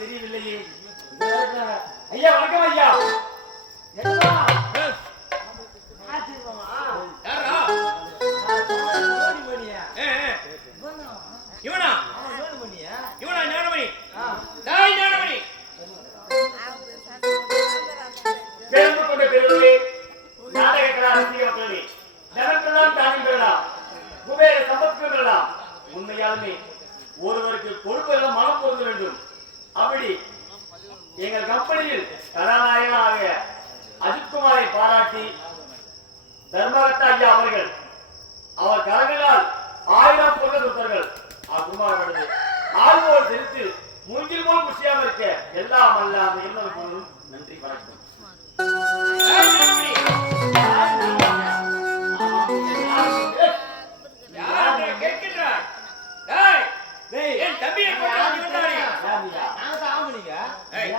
தெரியவில்லையே. ஐயா வணக்கம் தர்மகத்த ஐயா அவர்கள் அவர் கரங்களால் ஆயிரம் பொருள் கொடுத்தார்கள் ஆ குமாரப்படுது ஆழ்வோர் சிரித்து மூங்கில் போல் குஷியாக இருக்க எல்லாம் அல்ல அந்த என்ன நன்றி வணக்கம் என் தம்பியை கொண்டு வந்து விட்டானே. யாருயா? நாங்க தான். ஏய்,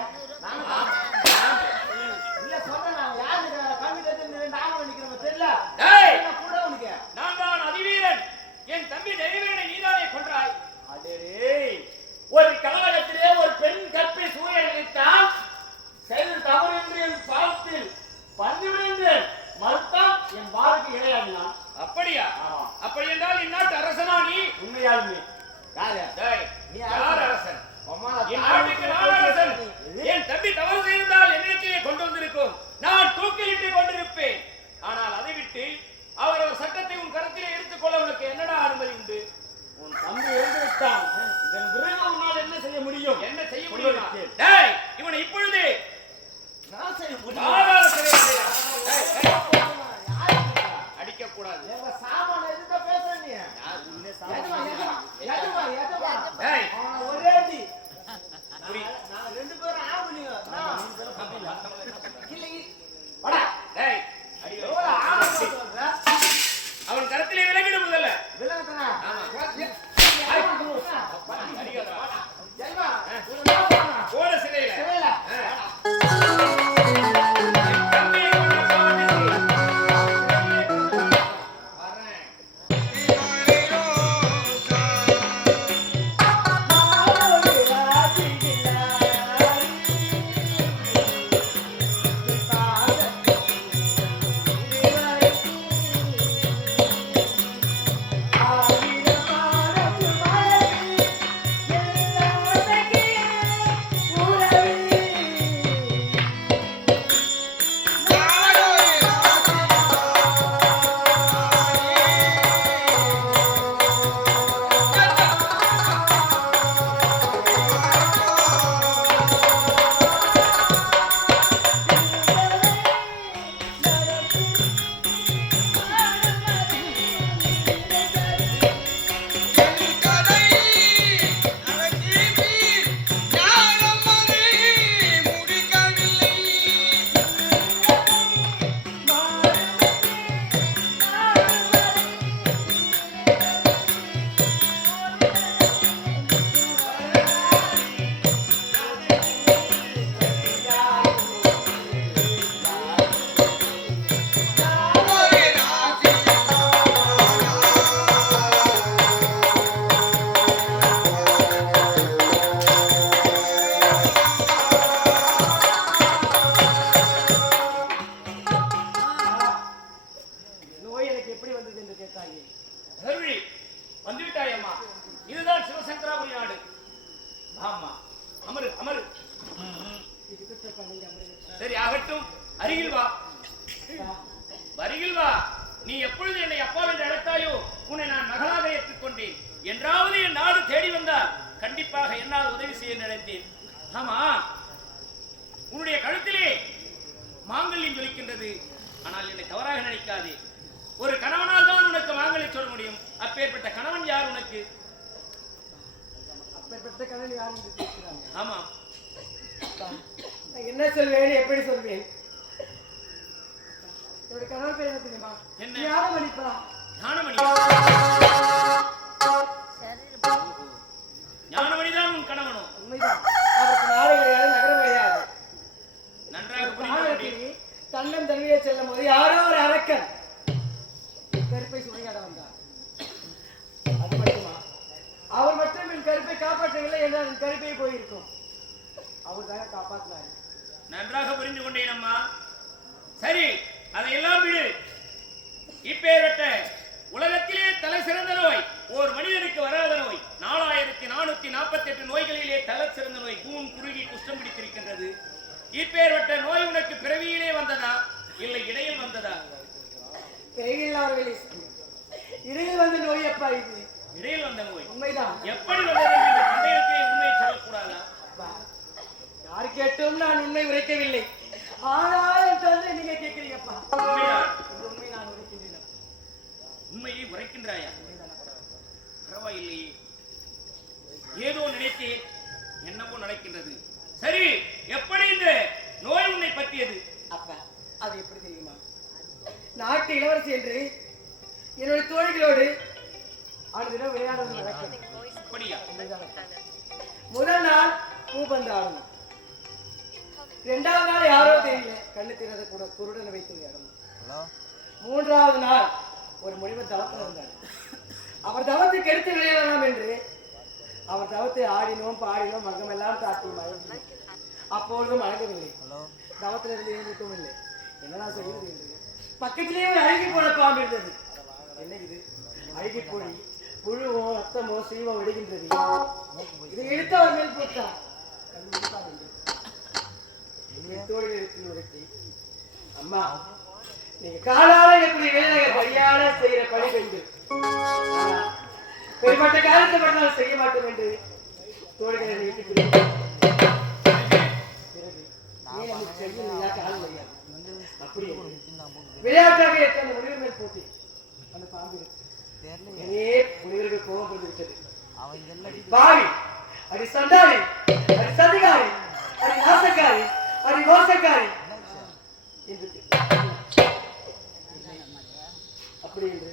நாங்க ஆ, தான். இல்ல, சொல்றேன் நான். யாரு இருக்கிறாங்க? கண்ணு கட்டுன்னு ரெண்டு ஆம்பளை நிக்கிறவங்க தெரியல? டேய், என்ன கூட உனக்கு? நான் தான் அதிவீரன் தெய்வீரனை நீதானே கொன்றாய் அடேடே, ஒரு கலவரத்திலே ஒரு பெண் கற்பை சூழலிட்டால் செய்த தவறு என்று என் பாவத்தில் பந்துவிடுங்கள். மறுத்தான் என் வாழ்க்கை இடையாடினான் அப்படியா? அப்படி என்றால் இந்நாட்டு அரசனா நீ? டேய், நீ யார் அரசன்? என் தம்பி தவறு செய்திருந்தால் என்னிடத்திலே கொண்டு வந்திருக்கும். நான் தூக்கிலிட்டு கொண்டிருப்பேன். ஆனால் அதை விட்டு அவர் ஒரு சட்டத்தை உன் கரத்திலே எடுத்துக்கொள்ள உனக்கு என்னடா உண்டு அருகில் வா. அருகில் வா. நீ எப்பொழுது என்னை அப்பா என்று அழைத்தாயோ உன்னை நான் மகளாக ஏற்றுக்கொண்டேன். என்றாவது என் நாடு தேடி வந்தால் கண்டிப்பாக என்னால் உதவி செய்ய நினைத்தேன். ஆமா. உன்னுடைய கழுத்திலே மாங்கல்யம் ஜொலிக்கின்றது. ஆனால் என்னை தவறாக நினைக்காதே. ஒரு கணவனால் தான் உனக்கு மாங்கல்யம் சொல்ல முடியும். அப்பேற்பட்ட கணவன் யார் உனக்கு? ஆமா. நான் என்ன சொல்வேன் எப்படி சொல்வேன்? கணவர் பேர் என்ன தெரியுமா? என்ன? ஞானமணிப்பா. ஞானமணி. ஞானமணிதான் உன் கணவனோ உண்மைதான். பரவாயில்லையே. ஏதோ நினைத்தேன் என்னவோ நடக்கின்றது. சரி எப்படி இந்த நோய் உன்னை பற்றியது? அப்ப அது எப்படி தெரியுமா? நாட்டு இளவரசி என்று என்னுடைய தோழிகளோடு ஆனதினம் விளையாடுவது அப்படியா? முதல் நாள் பூபந்து ஆடணும் இரண்டாவது நாள் யாரோ தெரியல. கண்ணு தெரியாத கூட குருடனை வைத்து விளையாடணும். மூன்றாவது நாள் ஒரு முனிவர் தவத்தில் இருந்தார். அவர் தவத்தை கெடுத்து விளையாடலாம் என்று அவர் தவத்தை ஆடினோம் பாடினோம் மகமெல்லாம் தாட்டி மயங்கினோம் அப்பொழுதும் அழகவில்லை தவத்தில் இருந்து எழுந்திருக்கவும் இல்லை. என்னடா செய்வது என்று. பக்கத்திலேயே ஒரு அழுகி போன பாம்பு இருந்தது. என்ன இது? அழுகி போய் புழுவோ ரத்தமோ சீவோ விடுகின்றது இது எடுத்து அவர் மேல் போட்டார் கண் தோழில் எடுத்து உரைத்தி அம்மா நீங்க காலால எப்படி வேலை பரியால செய்யற பணி பெண்கள் ஆனா, பெருமட்ட காலத்தை மட்டும் செய்ய மாட்டோம் என்று தோழிகளை விட்டு விளையாட்டாக எத்தனை முடிவு மேல் போட்டி அந்த பாம்பு இருக்கு. எனவே முனிவருக்கு கோபம் வந்து விட்டது பாவி அடி சண்டாளி அடி சதிகாரி அடி நாசக்காரி அடி மோசக்காரி என்று அப்படி என்று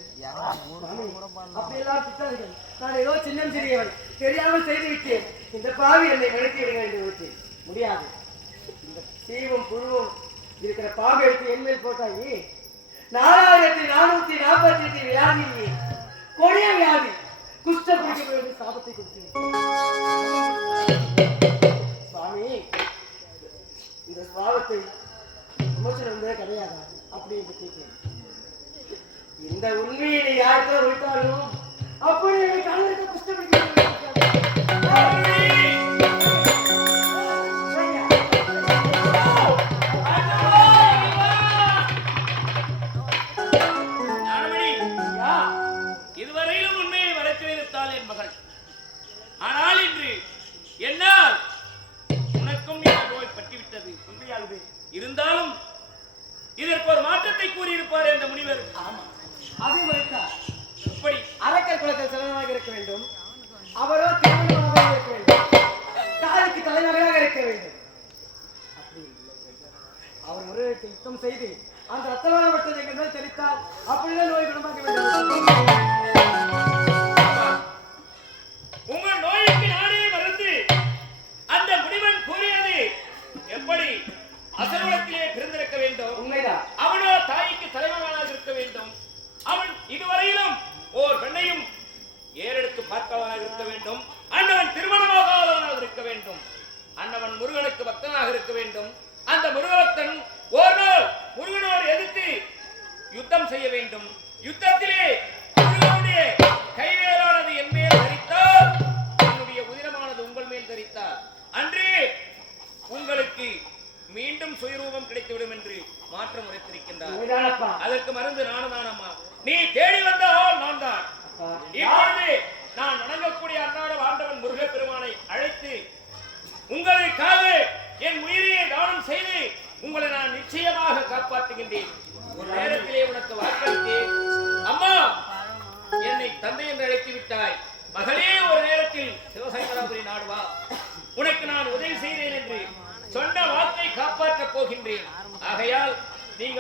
அப்படியெல்லாம் திட்டாதீர்கள். நான் ஏதோ சின்னம் சிறியவன் தெரியாமல் செய்து விட்டேன். இந்த பாவி என்னை விளக்கி விடுங்க என்று விட்டேன் முடியாது. இந்த தீவும் புழுவும் இருக்கிற பாம்பு எடுத்து என் மேல் போட்டாயி. நாலாயிரத்தி நானூத்தி நாற்பத்தி எட்டு வியாதி கொடிய வியாதி குஷ்ட பிடிக்க வேண்டிய சாபத்தை கொடுத்து சுவாமி இந்த சுவாபத்தை விமோசனம் என்பதே கிடையாதா? அப்படி என்று கேட்டேன். இந்த உண்மையை யாருக்கோ விட்டாலும் அப்படி எனக்கு கண்ணுக்கு குஷ்ட பிடிக்க இருந்தாலும் இதற்கு ஒரு மாற்றத்தை கூறியிருப்பார் இந்த முனிவர். அதே எப்படி அரக்கர் குலத்தில் சிறந்தவராக இருக்க வேண்டும். அவரோ இருக்க வேண்டும். தாய்க்கு தலைவராக இருக்க வேண்டும். அவர் முறையிட்டு யுத்தம் செய்து அந்த ரத்தவாரப்பட்டது எங்கள் மேல் தெளித்தால் அப்படியே நோய் குணமாக்க வேண்டும். உங்கள் நோய்க்கு நானே மருந்து. அந்த முனிவன் கூறியது எப்படி? அசர்வலத்திலே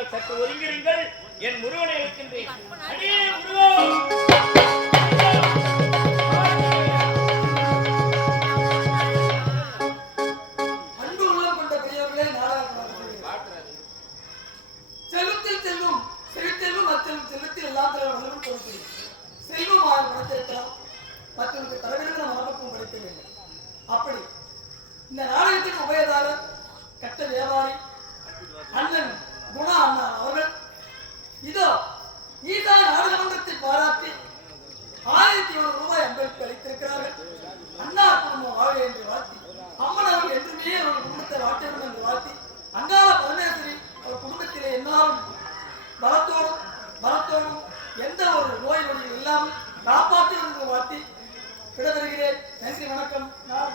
நீங்கள் சற்று ஒதுங்கிருங்கள் என் முருகனை இருக்கின்றேன் அடியே முருகா! செல்வம் செல்வத்தில் எல்லாத்திலும் செல்வம் ஆறு படைத்திருக்கலாம் அவர்கள் குடும்பத்தை என்று வாழ்த்தி அங்கால பரமேஸ்வரி அவர் குடும்பத்திலே என்னாலும் பலத்தோடும் பலத்தோடும் எந்த ஒரு நோய் நொடியும் இல்லாமல் காப்பாற்ற என்று வாழ்த்தி விடைபெறுகிறேன். நன்றி வணக்கம். நான்